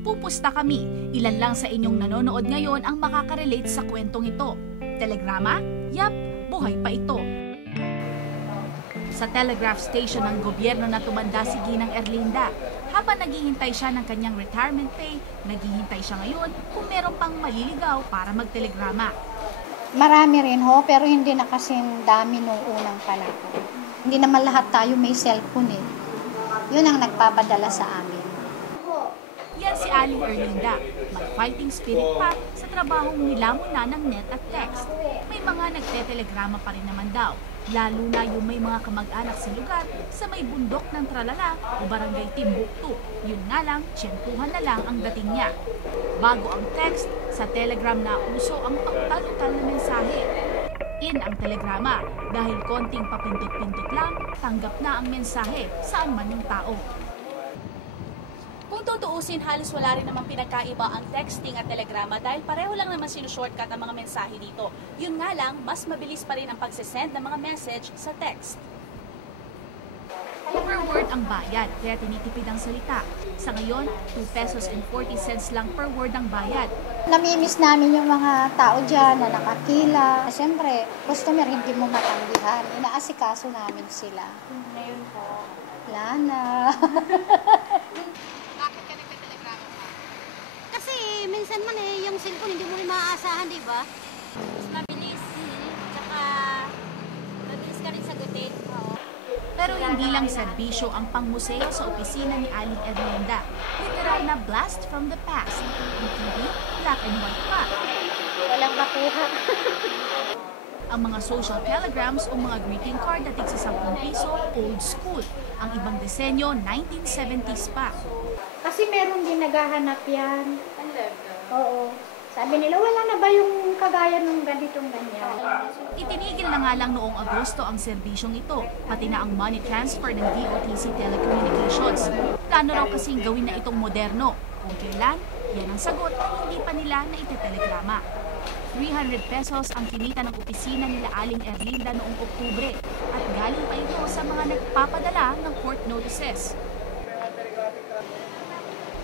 Pupusta kami, ilan lang sa inyong nanonood ngayon ang makaka-relate sa kwentong ito. Telegrama? Yap, buhay pa ito. Sa telegraph station ng gobyerno na tumanda si Ginang Erlinda. Habang naghihintay siya ng kanyang retirement pay, naghihintay siya ngayon kung meron pang maliligaw para magtelegrama. Marami rin ho, pero hindi na kasing dami nung unang panahon. Hindi naman lahat tayo may cellphone eh. Yun ang nagpapadala sa amin. Yan si Aling Erlinda. May fighting spirit pa sa trabahong nilamon na ng net at text. May mga nagtetelegrama pa rin naman daw. Lalo na yung may mga kamag-anak sa lugar sa may bundok ng Tralala o barangay Timbuktu. Yun nga lang, tiyempuhan na lang ang dating niya. Bago ang text, sa telegram na uso ang pautal-utal na mensahe. In ang telegrama, dahil konting papindot-pindot lang, tanggap na ang mensahe saan man yung tao. Kung tutuusin, halos wala rin naman pinagkaiba ang texting at telegrama dahil pareho lang naman sinushortcut ang mga mensahe dito. Yun nga lang, mas mabilis pa rin ang pagsesend ng mga message sa text. Per word ang bayad, kaya tinitipid ang salita. Sa ngayon, 2 pesos and 40 cents lang per word ang bayad. Namimiss namin yung mga tao dyan na nakakila. Siyempre, customer hindi mo matanggihan. Inaasikaso namin sila. Ngayon po. Wala na. Bakit ka nagka-telegrama pa? Kasi minsan man yung cellphone hindi mo rin maaasahan, di ba? Mas mabilis. Tsaka mabilis ka rin sagutin. Pero hindi lang serbisyo ang pangmuseo sa opisina ni Aling Erlinda. Literal na blast from the past. Ang TV, black and white pa. Walang makuha. Ang mga social telegrams o mga greeting card na tig sa 10 piso, old school. Ang ibang disenyo, 1970s pa. Kasi meron din naghahanap yan. Oo. Sabi nila, wala na ba yung kagaya ng ganitong ganyan? Itinigil na nga lang noong Agosto ang serbisyong ito, pati na ang money transfer ng DOTC Telecommunications. Plano raw kasing gawin na itong moderno. Kung kailan, yan ang sagot na hindi pa nila na itetelegrama. 300 pesos ang kinita ng opisina nila Aling Erlinda noong Oktubre at galing pa ito sa mga nagpapadala ng court notices.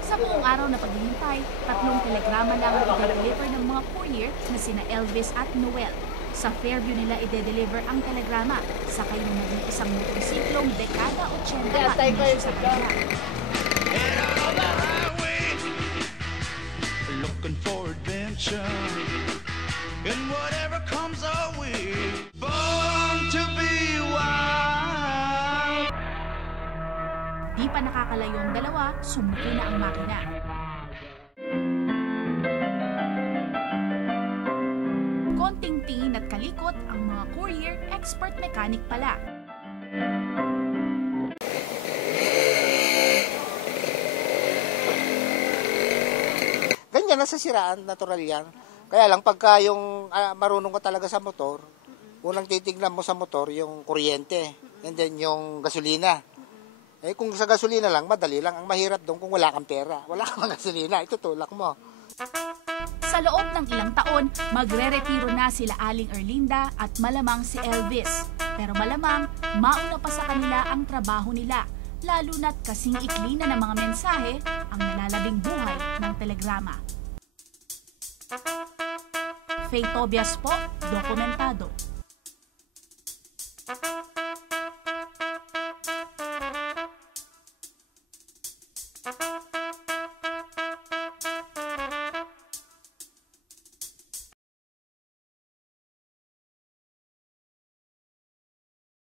Sa buong araw na paghihintay, 3 telegrama lang ang i-deliver ng mga courier na sina Elvis at Noel. Sa Fairview nila i-deliver ang telegrama, sakay ng nag-iisang motorsiklong dekada 80 at inisyo sa kanila. Looking for adventure and whatever comes our way, born to be wild. Di pa nakakalayo ang dalawa, sumuki na ang makina. Konting tingin at kalikot, ang mga courier, expert mechanic pala. Ganyan na sa siraan, natural yan. Kaya lang pagka yung marunong ka talaga sa motor, unang titignan mo sa motor yung kuryente, and then yung gasolina. Eh kung sa gasolina lang, madali lang. Ang mahirap doon kung wala kang pera. Wala kang gasolina, itutulak mo. Sa loob ng ilang taon, magre-retiro na sila Aling Erlinda at malamang si Elvis. Pero malamang, mauna pa sa kanila ang trabaho nila. Lalo na't kasing ikli na ng mga mensahe ang nalalabing buhay ng telegrama. Faye Tobias po, Dokumentado.